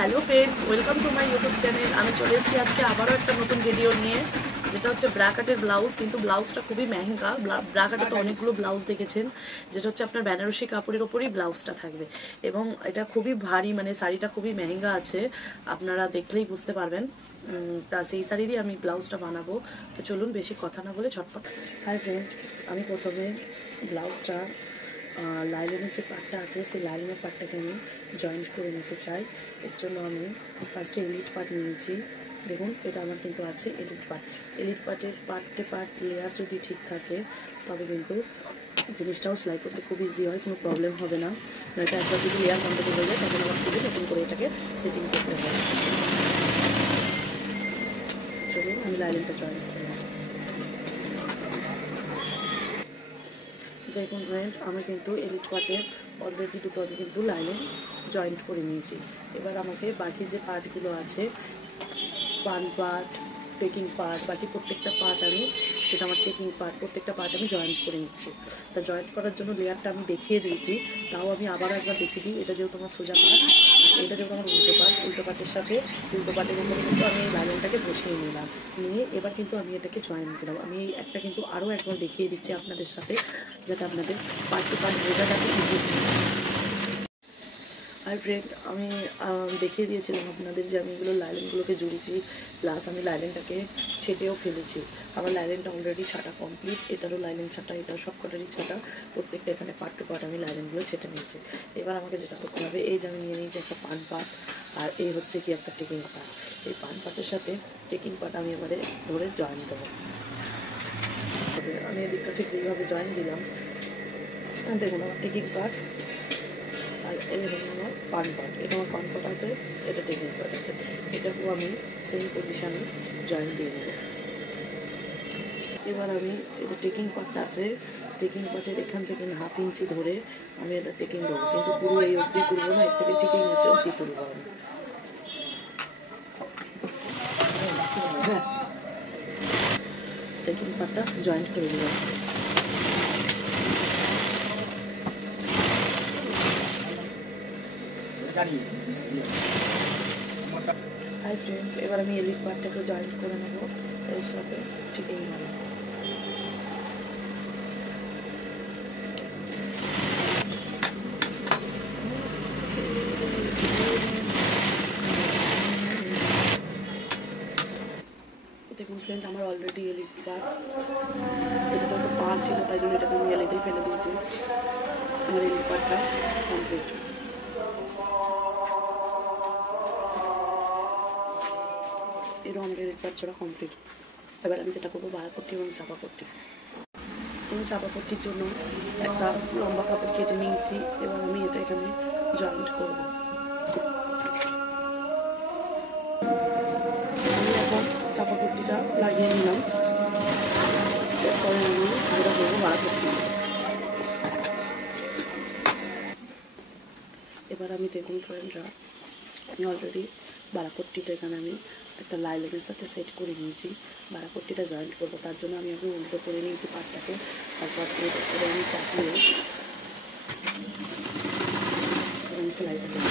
Hello friends, welcome to my YouTube channel. আমি চলে এসেছি আজকে আবারও একটা নতুন ভিডিও নিয়ে, যেটা হচ্ছে ব্রাকাটের ব্লাউজ। কিন্তু ব্লাউজটা খুবই মেহেঙ্গা। ব্রাকাটে তো অনেকগুলো ব্লাউজ দেখেছেন, যেটা হচ্ছে আপনার বেনারসি কাপড়ের ওপরই ব্লাউজটা থাকবে এবং এটা খুবই ভারী, মানে শাড়িটা খুবই মেহেঙ্গা আছে, আপনারা দেখলেই বুঝতে পারবেন। তা সেই শাড়িরই আমি ব্লাউজটা বানাবো। তো চলুন বেশি কথা না বলে ঝটপট। হাই ফ্রেন্ড, আমি প্রথমে ব্লাউজটা লাইলিনের যে পার্টটা আছে সেই লাইলিনের পার্টটাকে আমি জয়েন্ট করে নিতে চাই। এর জন্য আমি ফার্স্টে এলিট পার্ট নিয়েছি। দেখুন, এটা আমার কিন্তু আছে এলিট পার্ট। এলিট পার্টের পার্ট লেয়ার যদি ঠিক থাকে তবে কিন্তু জিনিসটাও সেলাই করতে খুব ইজি হয়, কোনো প্রবলেম হবে না। নয়তো একবার যদি লেয়ার কমপ্লিট হয়ে যায় তখন আবার খুবই নতুন করে এটাকে সেটিং করতে হবে। চলুন আমি লাইলিনটা জয়েন্ট করে নিই। দেখুন ফ্রেন্ড, আমি কিন্তু এলিট পার্টের অলরেডি দুটো আমি কিন্তু লাইনিং জয়েন্ট করে নিয়েছি। এবার আমাকে বাকি যে পার্টগুলো আছে, পান পার্ট, টেকিং পার্ট, বাকি প্রত্যেকটা পার্ট আমি, যেটা আমার টেকিং পার্ট, প্রত্যেকটা পার্ট আমি জয়েন্ট করে নিচ্ছি। তা জয়েন্ট করার জন্য লেয়ারটা আমি দেখিয়ে দিয়েছি, তাও আমি আবারও একবার দেখিয়ে দিই। এটা যেহেতু আমার সোজা পার্ট, এটা যেহেতু আমার উল্টো পার্টের সাথে উল্টো পার্টের উপরে কিন্তু আমি এই লাইনটাকে বসিয়ে নিলাম। নিয়ে এবার কিন্তু আমি এটাকে জয়েন করলাম। আমি একটা কিন্তু আরও একবার দেখিয়ে দিচ্ছি আপনাদের সাথে, যাতে আপনাদের পার্ট টু পার্ট বোঝা যাতে ইজি। আর ফ্রেন্ড, আমি দেখিয়ে দিয়েছিলাম আপনাদের যে আমি এগুলো লাইলিনগুলোকে জুড়েছি, প্লাস আমি লাইলিনটাকে ছেটেও ফেলেছি। আমার লাইলিনটা অলরেডি ছাটা কমপ্লিট। এটারও লাইলিন ছাটা, এটাও সব কটারই ছাটা। প্রত্যেকটা এখানে পার্ট টু পার্ট আমি লাইলিনগুলো ছেটে নিয়েছি। এবার আমাকে যেটা করতে হবে, এই যে আমি নিয়ে নিয়েছি একটা পান পার্ট, আর এই হচ্ছে কি একটা টেকিং পার্ট। এই পান পার্টের সাথে টেকিং পার্ট আমি এবারে ধরে জয়েন দেবো। আমি এদিকটা ঠিক যেভাবে জয়েন দিলাম, দেখুন আমার টেকিং পার্ট, আর এই হলো আমার পান পার্ট। এটা আমার পান পার্ট আছে, এটা টেকিং পার্ট আছে। এটাকেও আমি সেম পজিশানে জয়েন দিয়ে নেব। এবার আমি এই যে টেকিং পার্টটা আছে, টেকিং পার্টের এখান থেকে 1/2 ইঞ্চি ধরে আমি এটা টেকিং দেবো, কিন্তু পুরো এই অবধি তুলবো না, এর থেকে টেকিং নিচে অবধি তুলবো আমি। হ্যাঁ, টেকিং পার্টটা জয়েন্ট করে দিলাম। হাই ফ্রেন্ড, এবার আমি এলিট পার্টটাকে জয়েন্ট করে নেবো এর সাথে টেকিং নেব। দেখুন ফ্রেন্ড, আমার অলরেডি এলিট পার্ট, এটা তো একটা পার ছিল তাই জন্য এটাকে আমি এলিটেই ফেলে দিয়েছি। আমার এলিট পার্টটা কমপ্লিট। এরও আমাদের এলিট পার্ট ছড়া কমপ্লিট। এবার আমি যেটা করবো, বাড়াপট্টি এবং চাপাপট্টি। এবং চাপাপট্টির জন্য একটা লম্বা কাপড় কেটে নিয়েছি। এবার আমি এটা এখানে জয়েন্ট করবো। আমি এখন চাপাপট্টিটা লাগিয়ে নিলাম। এরপরে আমি যেটা করবো, বাড়াপট্টি। এবার আমি দেখুন ফ্রেন্ডরা, আমি অলরেডি বাড়াপট্টিটা এখানে আমি একটা লাইলিনের সাথে সেট করে নিয়েছি। বাড়াপট্টিটা জয়েন্ট করবো, তার জন্য আমি আগে উল্টো করে নিয়েছি পাটটাকে। তারপর উল্টো করে আমি চাপিয়ে সেলাইটা করবো।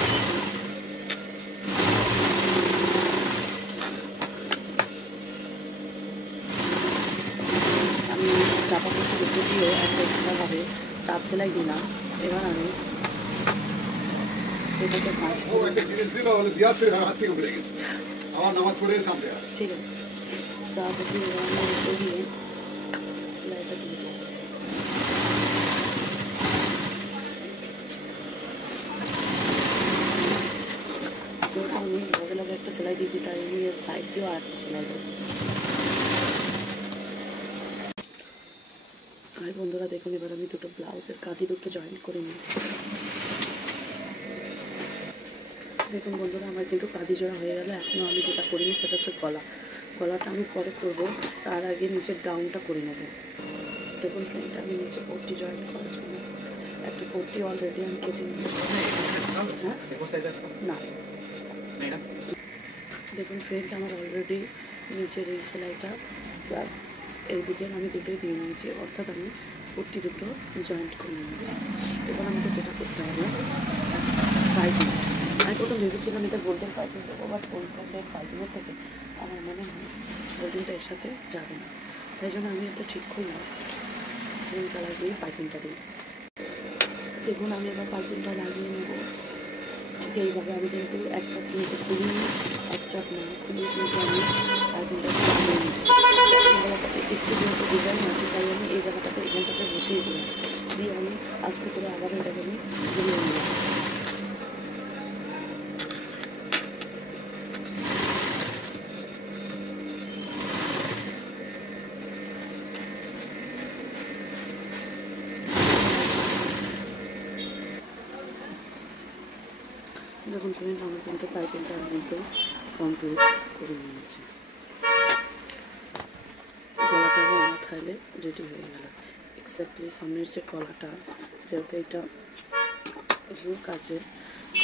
আমি চাপাপট্টির উপর দিয়ে একটা এক্সট্রাভাবে চাপ সেলাই দিলাম। এবার আমি এটাকে কাজ করবো। ঠিক আছে, চাপাপট্টি এবার আমি উপর দিয়ে সেলাইটা দিয়ে দেবো। যেহেতু আমি লগে লগে একটা সেলাই দিয়েছি, তাই আমি এর সাইড দিয়েও আর একটা সেলাই দেবো। আর বন্ধুরা দেখুন, এবার আমি দুটো ব্লাউজের কাঁধি দুটো জয়েন্ট করে নিই। দেখুন বন্ধুরা, আমার কিন্তু কাঁধি জোড়া হয়ে গেল। এখনও আমি যেটা করিনি সেটা হচ্ছে গলাটা আমি পরে করবো, তার আগে নিচের ডাউনটা করে নেব। দেখুন এটা আমি নিচে পট্টি জয়েন্ট করার জন্য একটা পট্টি অলরেডি আমি কেটে নিয়েছি। না, দেখুন ফ্রেন্ড, আমার অলরেডি নিচের এই সেলাইটা প্লাস এই দিকে আমি দুটোই দিয়ে নিয়েছি, অর্থাৎ আমি পট্টি দুটো জয়েন্ট করে নিয়েছি। এবার আমাকে যেটা করতে হবে, পাইপিং আমি প্রথম ভেবেছিলাম এটা গোল্ডেন পাইপিং দেবো, বাট গোল্ডেন পাইপিংয়ের থেকে আমার মনে হয় গোল্ডেনটা এর সাথে যাবে না, তাই জন্য আমি এটা ঠিক করলাম সেম কালার দিয়ে পাইপিংটা দিই। দেখুন আমি এবার পাইপিংটা লাগিয়ে নেব। ঠিক এইভাবে আমি কিন্তু এক চাপ কিন্তু খুলি, এক চাপ না খুলি কিন্তু আমি পাইপিংটা লাগিয়ে নিই। গলাটাতে একটু যেহেতু ডিজাইন আছে তাই আমি এই জায়গাটাতে এখানটাতে বসিয়ে দিলাম, দিয়ে আমি আস্তে করে আবার এটাকে আমি ঘুরিয়ে নিলাম। দেখুন ফ্রেন্ড আমার কিন্তু পাইপিংটা কিন্তু কমপ্লিট করে নিয়েছি, গলাটা আমার তাহলে রেডি হয়ে গেল। এক্স্যাক্টলি সামনের যে গলাটা, যেহেতু এটা রুল কাজে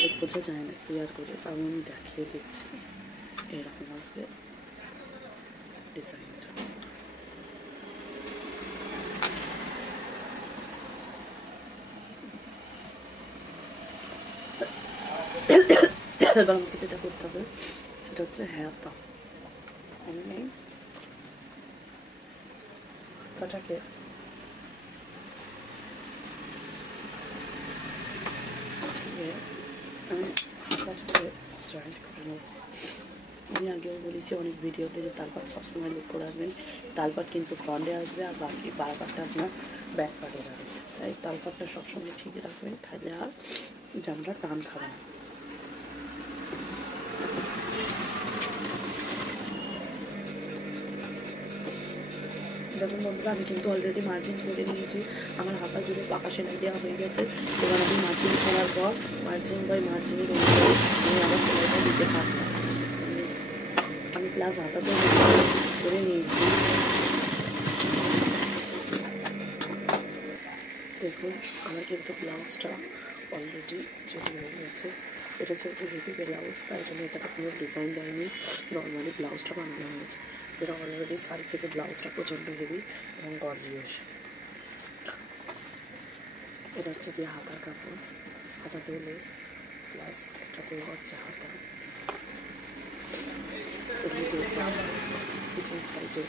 আর বোঝা যায় না ক্লিয়ার করে, আমি দেখিয়ে দিচ্ছি এরকম আসবে ডিজাইনটা। এবার আমাকে যেটা করতে হবে সেটা হচ্ছে হাতা। আমি কাটাকে আমি হাতাটাকে জয়েন্ট করে নেব। আমি আগেও বলেছি অনেক ভিডিওতে যে তালপাট সবসময় লুক করে আসবেন, তালপাট কিন্তু ফ্রন্টে আসবে আর বাকি পাড়াপাটটা আপনার ব্যাক পাটে যাবে, তাই তালপাটটা সবসময় ঠিক রাখবেন, তাহলে আর জামাটা টান খাবে না। দেখুন বন্ধুরা আমি কিন্তু অলরেডি মার্জিন করে নিয়েছি, আমার হাতা জুড়ে পাকা সেলাই দেওয়া হয়ে গেছে। এবার আমি মার্জিন করার পর মার্জিন বাই মার্জিনের অনুযায়ী আমি আবার সেলাইটা দিতে পারবো। আমি প্লাস হাতাতেও করে নিয়েছি। দেখুন আমার কিন্তু ব্লাউজটা অলরেডি রেডি হয়ে গেছে। এটা যেহেতু হেভি ব্লাউজ তাই জন্য এটাতে কোনো ডিজাইন দেয়নি, নর্মালি ব্লাউজটা বানানো হয়েছে। যেটা অলরেডি শাড়ি থেকে ব্লাউজটা প্রচণ্ড হেভি এবং গর্জিয়াস। এটা হচ্ছে কি হাতার কাপড়, হাতাতেও লেস প্লাস এটাতেও হচ্ছে হাতা, পিছন সাইডে